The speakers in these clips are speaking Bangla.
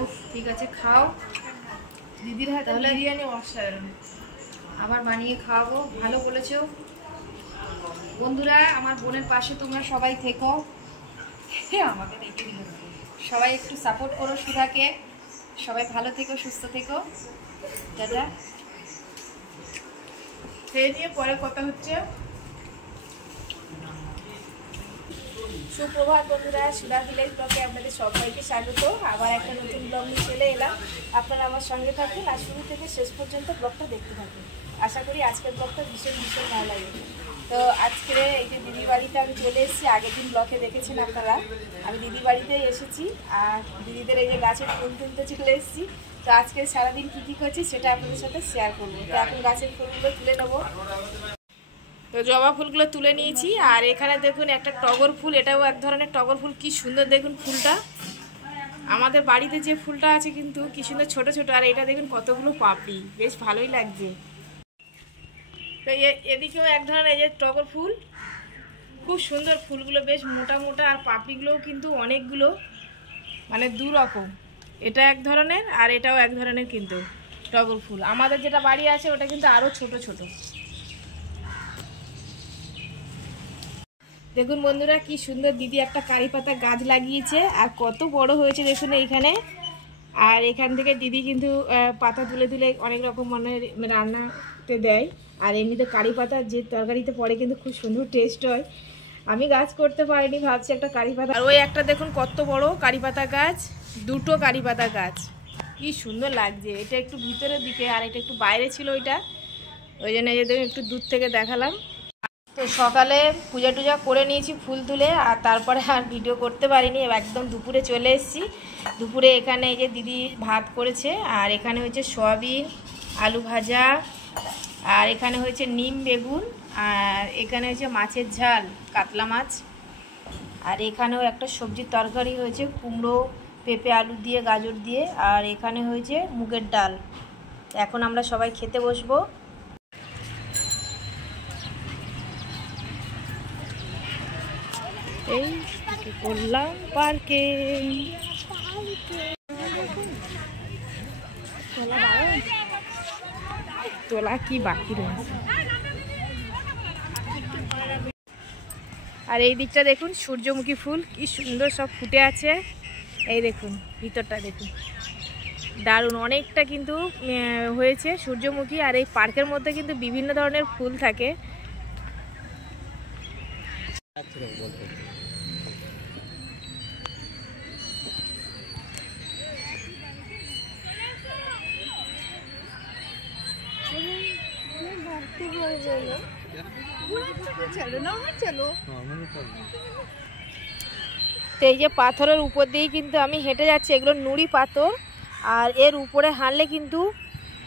উফ, ঠিক আছে খাও। দিদির হাতে বিরিয়ানি অসাধারণ, আবার বানিয়ে খাওয়াবো। ভালো বলেছো বন্ধুরা, আমার বোনের পাশে তোমরা সবাই থেকো। আমাকে দেখে দিল, সবাই একটু সাপোর্ট করো সুধাকে। সবাই ভালো থেকো, সুস্থ থেকো। দাদা খেয়ে নিয়ে পরে কথা হচ্ছে। সুপ্রভাত বন্ধুরা, সুধা ভিলেজ ব্লগে আপনাদের সবাইকে স্বাগত। আবার একটা নতুন ব্লগ নিয়ে চলে এলাম। আপনারা আমার সঙ্গে থাকুন আর শুরু থেকে শেষ পর্যন্ত ব্লগটা দেখতে থাকুন। আশা করি আজকের ব্লগটা ভীষণ ভীষণ ভালো লাগে। তো আজকে এই যে দিদির বাড়িতে আমি চলে এসেছি। আগের দিন ব্লগে দেখেছেন আপনারা, আমি দিদির বাড়িতেই এসেছি আর দিদিদের এই যে গাছের ফুল তুলতে চলে এসেছি। তো আজকে সারাদিন কী কী করছি সেটা আপনাদের সাথে শেয়ার করবো। তো এখন গাছের ফুলগুলো তুলে নেবো। তো জবা ফুলগুলো তুলে নিয়েছি আর এখানে দেখুন একটা টগর ফুল, এটাও এক ধরনের টগর ফুল। কি সুন্দর দেখুন ফুলটা। আমাদের বাড়িতে যে ফুলটা আছে কিন্তু কি সুন্দর ছোট ছোট, আর এটা দেখুন কতগুলো পাপড়ি, বেশ ভালোই লাগছে। তো এদিকেও এক ধরনের এই যে টগর ফুল, খুব সুন্দর ফুলগুলো, বেশ মোটা মোটা, আর পাপড়িগুলোও কিন্তু অনেকগুলো, মানে দু রকম। এটা এক ধরনের আর এটাও এক ধরনের কিন্তু টগর ফুল। আমাদের যেটা বাড়ি আছে ওটা কিন্তু আরও ছোট ছোট। দেখুন বন্ধুরা কি সুন্দর দিদি একটা কারি পাতা গাছ লাগিয়েছে আর কত বড় হয়েছে দেখুন এইখানে। আর এখান থেকে দিদি কিন্তু পাতা তুলে তুলে অনেক রকম মানে রান্নাতে দেয়। আর এমনিতে কারি পাতা যে তরকারিতে পড়ে কিন্তু খুব সুন্দর টেস্ট হয়। আমি গাছ করতে পারিনি, ভাবছি একটা কারি পাতা। আর ওই একটা দেখুন কত বড় কারি পাতা গাছ, দুটো কারি পাতা গাছ, কি সুন্দর লাগছে। এটা একটু ভিতরের দিকে আর এটা একটু বাইরে ছিল ওইটা, ওই জন্য এই যে একটু দূর থেকে দেখালাম। তো সকালে পূজা টুজা করে নিয়েছি ফুল তুলে, আর তারপরে আর ভিডিও করতে পারিনি। একদম দুপুরে চলে এসেছি। দুপুরে এখানে এই যে দিদি ভাত করেছে, আর এখানে হয়েছে সয়াবিন আলু ভাজা, আর এখানে হয়েছে নিম বেগুন, আর এখানে হয়েছে মাছের ঝাল কাতলা মাছ, আর এখানেও একটা সবজির তরকারি হয়েছে কুমড়ো পেঁপে আলু দিয়ে গাজর দিয়ে, আর এখানে হয়েছে মুগের ডাল। এখন আমরা সবাই খেতে বসবো। এই করলাম পার্কে, তোলা কি বাকি রয়েছে। আর এই দিকটা দেখুন সূর্যমুখী ফুল কি সুন্দর সব ফুটে আছে। এই দেখুন ভিতরটা দেখুন, দারুণ অনেকটা কিন্তু হয়েছে সূর্যমুখী। আর এই পার্কের মধ্যে কিন্তু বিভিন্ন ধরনের ফুল থাকে। তো এই যে পাথরের উপর দিয়েই কিন্তু আমি হেঁটে যাচ্ছি, এগুলো নুড়ি পাথর। আর এর উপরে হাঁটলে কিন্তু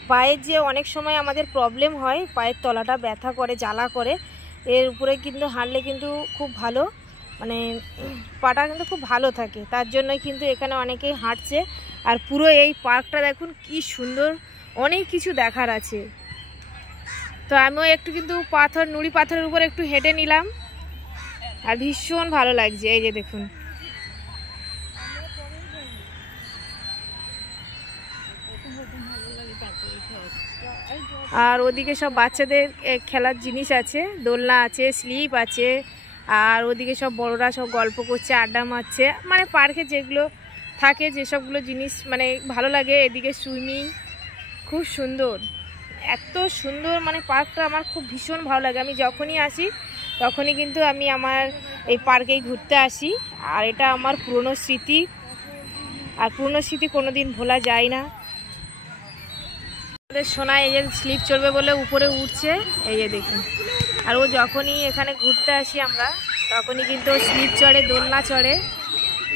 পায়ের যে অনেক সময় আমাদের প্রবলেম হয়, পায়ের তলাটা ব্যথা করে জ্বালা করে, এর উপরে কিন্তু হাঁটলে কিন্তু খুব ভালো, মানে পাটা কিন্তু খুব ভালো থাকে। তার জন্যই কিন্তু এখানে অনেকেই হাঁটছে। আর পুরো এই পার্কটা দেখুন কি সুন্দর, অনেক কিছু দেখার আছে। তো আমিও একটু কিন্তু নুড়ি পাথরের উপর একটু হেঁটে নিলাম, আর ভীষণ ভালো লাগছে। এই যে দেখুন, আর ওদিকে সব বাচ্চাদের খেলার জিনিস আছে, দোলনা আছে, স্লিপ আছে। আর ওদিকে সব বড়রা সব গল্প করছে, আড্ডা মারছে, মানে পার্কে যেগুলো থাকে যেসবগুলো জিনিস মানে ভালো লাগে। এদিকে সুইমিং, খুব সুন্দর, এত সুন্দর মানে পার্কটা আমার খুব ভীষণ ভালো লাগে। আমি যখনই আসি তখনই কিন্তু আমি আমার এই পার্কেই ঘুরতে আসি। আর এটা আমার পুরনো স্মৃতি, আর পুরনো স্মৃতি কোনো দিন ভোলা যায় না। আমাদের সোনা এই যে স্লিপ চড়বে বলে উপরে উঠছে, এই যে দেখুন। আর ও যখনই এখানে ঘুরতে আসি আমরা তখনই কিন্তু ও স্লিপ চড়ে, দোলনা চড়ে।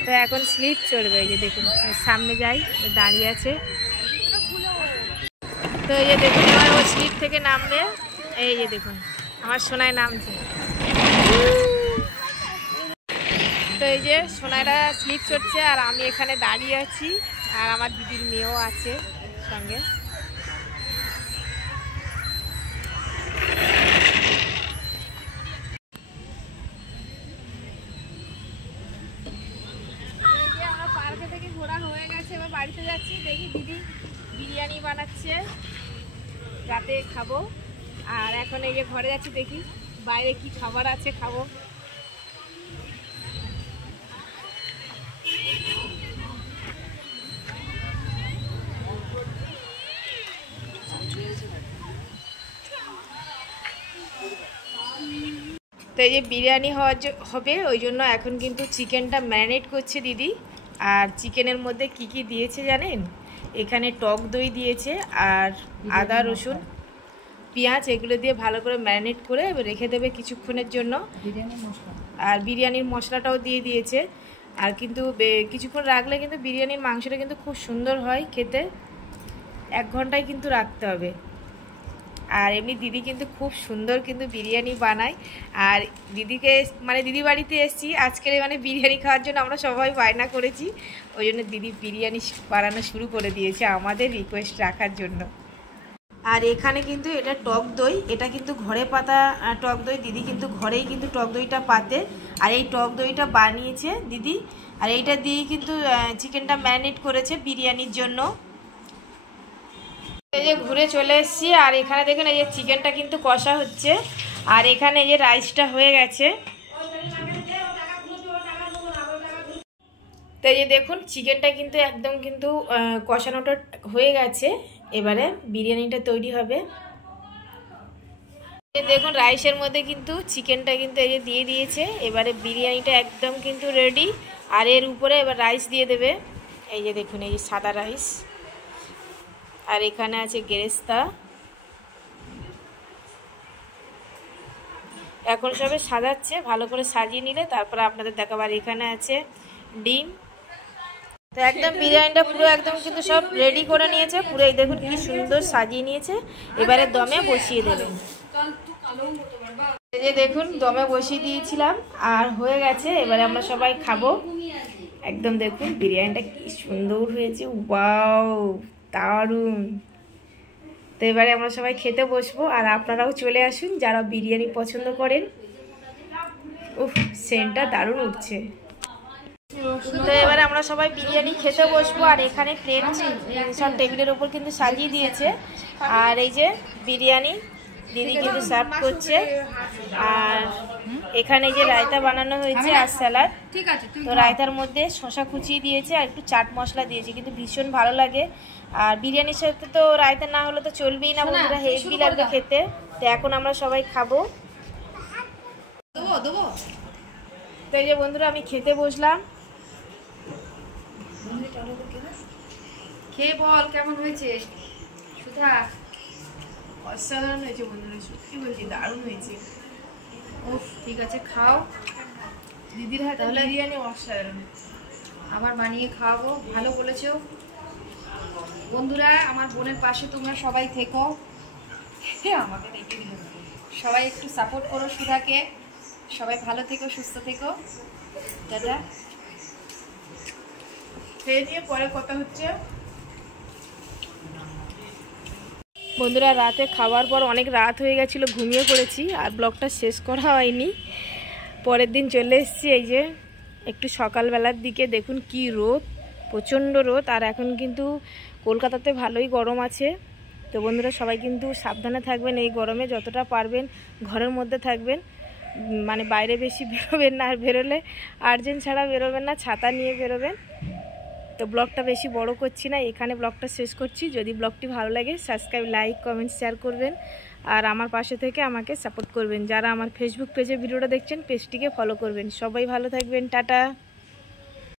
তো এখন স্লিপ চড়বে, এই যে দেখুন সামনে যাই, দাঁড়িয়ে আছে। তো এই যে দেখুন এবার ও স্লিপ থেকে নামবে, এই যে দেখুন আমার সোনায় নামছে। তো এই যে সোনাইরা স্লিপ চড়ছে আর আমি এখানে দাঁড়িয়ে আছি, আর আমার দিদির মেয়েও আছে সঙ্গে। পার্কে থেকে ঘোরা হয়ে গেছে, এবার বাড়িতে যাচ্ছি, দেখি দিদি বিরিয়ানি বানাচ্ছে, রাতে খাবো। আর এখন এই যে ঘরে যাচ্ছি, দেখি বাইরে কি খাবার আছে, খাবো। তো এই যে বিরিয়ানি হবে, ওই জন্য এখন কিন্তু চিকেনটা ম্যারিনেট করছে দিদি। আর চিকেনের মধ্যে কি কি দিয়েছে জানেন? এখানে টক দই দিয়েছে, আর আদা রসুন পেঁয়াজ এগুলো দিয়ে ভালো করে ম্যারিনেট করে রেখে দেবে কিছুক্ষণের জন্য। আর বিরিয়ানির মশলাটাও দিয়ে দিয়েছে। আর কিন্তু কিছুক্ষণ রাখলে কিন্তু বিরিয়ানির মাংসটা কিন্তু খুব সুন্দর হয় খেতে। 1 ঘন্টায় কিন্তু রাখতে হবে। আর এমনি দিদি কিন্তু খুব সুন্দর কিন্তু বিরিয়ানি বানায়। আর দিদিকে মানে দিদি বাড়িতে এসেছি আজকের মানে বিরিয়ানি খাওয়ার জন্য আমরা সবাই বায়না করেছি, ওই জন্য দিদি বিরিয়ানি বানানো শুরু করে দিয়েছে আমাদের রিকোয়েস্ট রাখার জন্য। আর এখানে কিন্তু এটা টক দই, এটা কিন্তু ঘরে পাতা টক দই, দিদি কিন্তু ঘরেই কিন্তু টক দইটা পাতে। আর এই টক দইটা বানিয়েছে দিদি, আর এইটা দিয়েই কিন্তু চিকেনটা ম্যারিনেট করেছে বিরিয়ানির জন্য। এই যে ঘুরে চলে এসেছি, আর এখানে দেখুন এই যে চিকেনটা কিন্তু কষা হচ্ছে, আর এখানে এই যে রাইসটা হয়ে গেছে। তো এই যে দেখুন চিকেনটা কিন্তু একদম কিন্তু কষানোটা হয়ে গেছে, এবারে বিরিয়ানিটা তৈরি হবে। দেখুন রাইসের মধ্যে কিন্তু চিকেনটা কিন্তু এই যে দিয়ে দিয়েছে, এবারে বিরিয়ানিটা একদম কিন্তু রেডি। আর এর উপরে এবার রাইস দিয়ে দেবে, এই যে দেখুন এই যে সাদা রাইস। আর এখানে আছে গেরেস্তা, এখন সবে সাজাচ্ছে, ভালো করে সাজিয়ে নিলে তারপরে আপনাদের দেখাবো। আর এখানে আছে ডিম। তো একদম বিরিয়ানিটা পুরো একদম কিন্তু সব রেডি করে নিয়েছে, পুরো এই দেখুন কি সুন্দর সাজিয়ে নিয়েছে। এবারে দমে বসিয়ে দেবেন। এই যে দেখুন দমে বসিয়ে দিয়েছিলাম আর হয়ে গেছে, এবারে আমরা সবাই খাবো। একদম দেখুন বিরিয়ানিটা কি সুন্দর হয়েছে, ওয়াও দারুণ। তো এবারে আমরা সবাই খেতে বসবো, আর আপনারাও চলে আসুন যারা বিরিয়ানি পছন্দ করেন। উফ সেন্টটা দারুণ উঠছে। তো এবারে আমরা সবাই বিরিয়ানি খেতে বসবো, আর এখানে প্লেট সব টেবিলের ওপর কিন্তু সাজিয়ে দিয়েছে। আর এই যে বিরিয়ানি দিদি কিন্তু সার্ভ করছে, আর এখানে যে রায়তা বানানো হয়েছে আর স্যালাড। তো রায়তার মধ্যে শসা কুচিয়ে দিয়েছে আর একটু চাট মশলা দিয়েছে, কিন্তু ভীষণ ভালো লাগে। আর বিরিয়ানির সাথে তো রায়তা না হলে তো চলবেই না বন্ধুরা, হেভি লাগবে খেতে। তো এখন আমরা সবাই খাবো। তো এই যে বন্ধুরা আমি খেতে বসলাম। খেয়ে বল কেমন হয়েছে সুধা? অসাধারণ হয়েছে বন্ধুরা, সত্যি বলছি দারুণ হয়েছে। উফ ঠিক আছে খাও, দিদির হাতে বিরিয়ানি অসাধারণ। আবার বানিয়ে খাওয়াবো, ভালো বলেছো। বন্ধুরা আমার বোনের পাশে তোমরা সবাই থেকো, আমাকে দেখে দিল, সবাই একটু সাপোর্ট করো সুধাকে। সবাই ভালো থেকো, সুস্থ থেকো, দাদা। খেয়ে নিয়ে পরে কথা হচ্ছে। বন্ধুরা রাতে খাওয়ার পর অনেক রাত হয়ে গেছিলো, ঘুমিয়ে পড়েছি, আর ব্লগটা শেষ করা হয়নি। পরের দিন চলে এসেছি, এই যে একটু সকালবেলার দিকে দেখুন কি রোদ, প্রচণ্ড রোদ। আর এখন কিন্তু কলকাতাতে ভালোই গরম আছে। তো বন্ধুরা সবাই কিন্তু সাবধানে থাকবেন, এই গরমে যতটা পারবেন ঘরের মধ্যে থাকবেন, মানে বাইরে বেশি বেরোবেন না, আর বেরোলে আর্জেন্ট ছাড়া বেরোবেন না, ছাতা নিয়ে বেরোবেন। তো ব্লগটা বেশি বড় করছি না, এখানে ব্লগটা শেষ করছি। যদি ব্লগটি ভালো লাগে সাবস্ক্রাইব, লাইক, কমেন্ট, শেয়ার করবেন, আর আমার পাশে থেকে আমাকে সাপোর্ট করবেন। যারা আমার ফেসবুক পেজে ভিডিওটা দেখছেন পেজটিকে ফলো করবেন। সবাই ভালো থাকবেন, টাটা।